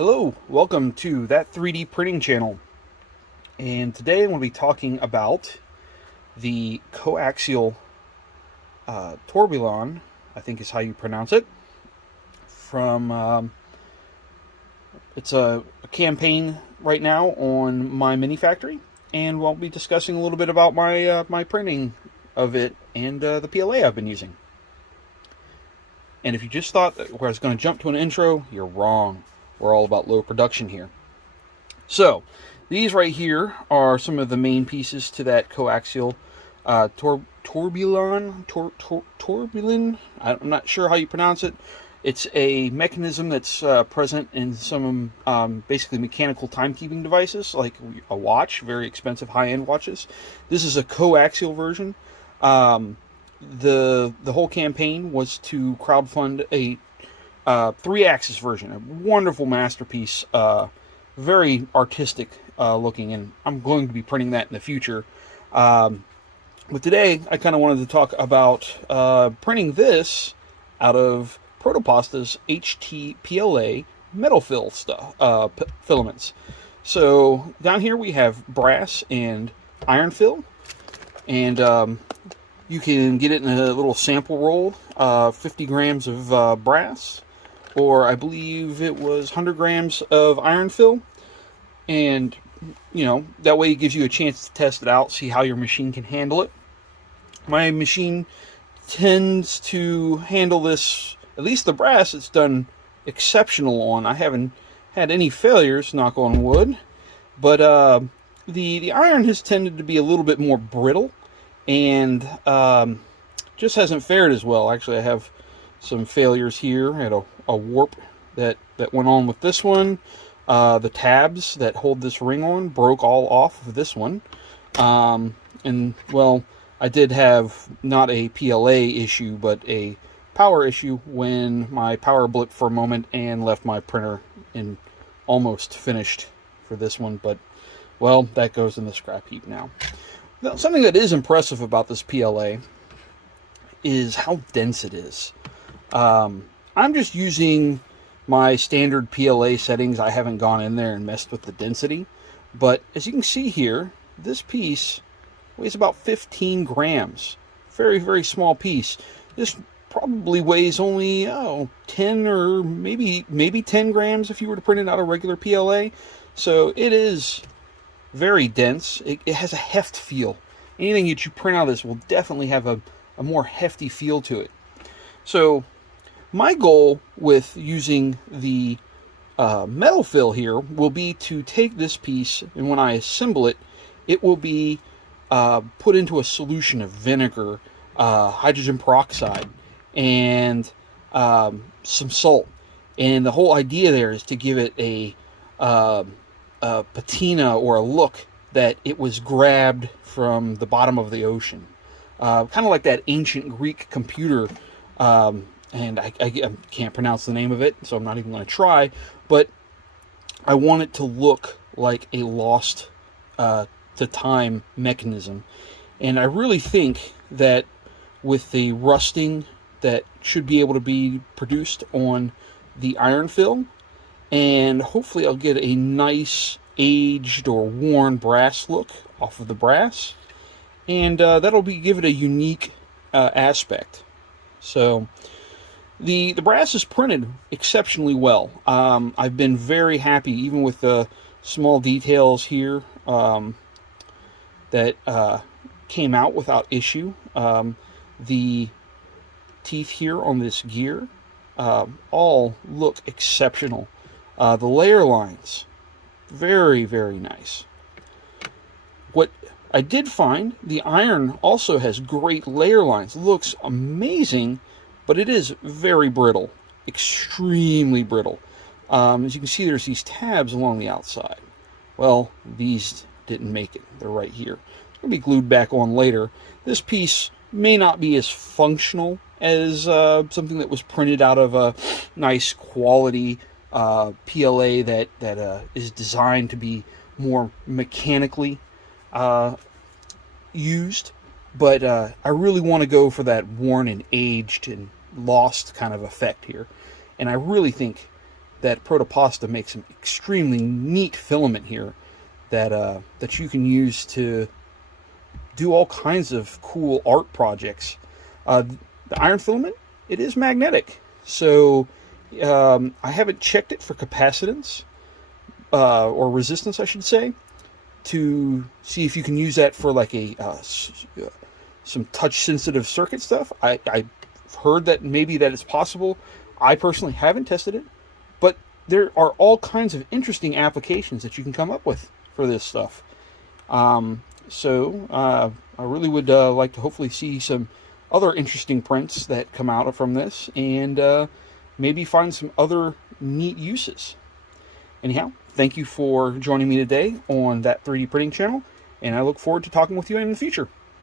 Hello, welcome to that 3D printing channel. And today I'm going to be talking about the coaxial tourbillon, I think is how you pronounce it. It's a campaign right now on my Mini Factory, and we'll be discussing a little bit about my printing of it and the PLA I've been using. And if you just thought that I was going to jump to an intro, you're wrong. We're all about low production here. So, these right here are some of the main pieces to that coaxial tourbillon. Tourbillon? I'm not sure how you pronounce it. It's a mechanism that's present in some basically mechanical timekeeping devices, like a watch, very expensive high-end watches. This is a coaxial version. The whole campaign was to crowdfund a 3-axis version, a wonderful masterpiece, very artistic looking, and I'm going to be printing that in the future. But today, I kind of wanted to talk about printing this out of ProtoPasta's HTPLA metal fill filaments. So down here we have brass and iron fill, and you can get it in a little sample roll, 50 grams of brass, or I believe it was 100 grams of iron fill, and that way it gives you a chance to test it out, see how your machine can handle it. My machine tends to handle this, at least the brass, it's done exceptional on. I haven't had any failures, knock on wood, but the iron has tended to be a little bit more brittle, and just hasn't fared as well. Actually, I have some failures here. I had a warp that went on with this one. The tabs that hold this ring on broke all off of this one. And, well, I did have not a PLA issue, but a power issue when my power blipped for a moment and left my printer in almost finished for this one. But, well, that goes in the scrap heap now. Now, something that is impressive about this PLA is how dense it is. I'm just using my standard PLA settings. I haven't gone in there and messed with the density. But as you can see here, this piece weighs about 15 grams. Very, very small piece. This probably weighs only 10 or maybe 10 grams if you were to print it out of regular PLA. So it is very dense. It has a heft feel. Anything that you print out of this will definitely have a more hefty feel to it. So my goal with using the metal fill here will be to take this piece, and when I assemble it, it will be put into a solution of vinegar, hydrogen peroxide, and some salt. And the whole idea there is to give it a patina, or a look that it was grabbed from the bottom of the ocean. Kind of like that ancient Greek computer, and I can't pronounce the name of it, so I'm not even going to try, but I want it to look like a lost to time mechanism. And I really think that with the rusting that should be able to be produced on the iron fill, and hopefully I'll get a nice aged or worn brass look off of the brass, and that'll give it a unique aspect. So the brass is printed exceptionally well. I've been very happy, even with the small details here that came out without issue. The teeth here on this gear all look exceptional. The layer lines, very, very nice. What I did find, the iron also has great layer lines. Looks amazing, but it is very brittle, extremely brittle. As you can see, there's these tabs along the outside. Well, these didn't make it. They're right here. They'll be glued back on later. This piece may not be as functional as something that was printed out of a nice quality PLA that is designed to be more mechanically used, but I really want to go for that worn and aged and lost kind of effect here. And I really think that ProtoPasta makes some extremely neat filament here that you can use to do all kinds of cool art projects. The iron filament, it is magnetic, so I haven't checked it for capacitance or resistance, I should say, to see if you can use that for like some touch-sensitive circuit stuff. I've heard that maybe that is possible. I personally haven't tested it, but there are all kinds of interesting applications that you can come up with for this stuff. So I really would like to hopefully see some other interesting prints that come out from this, and maybe find some other neat uses. Anyhow, thank you for joining me today on that 3D printing channel, and I look forward to talking with you in the future.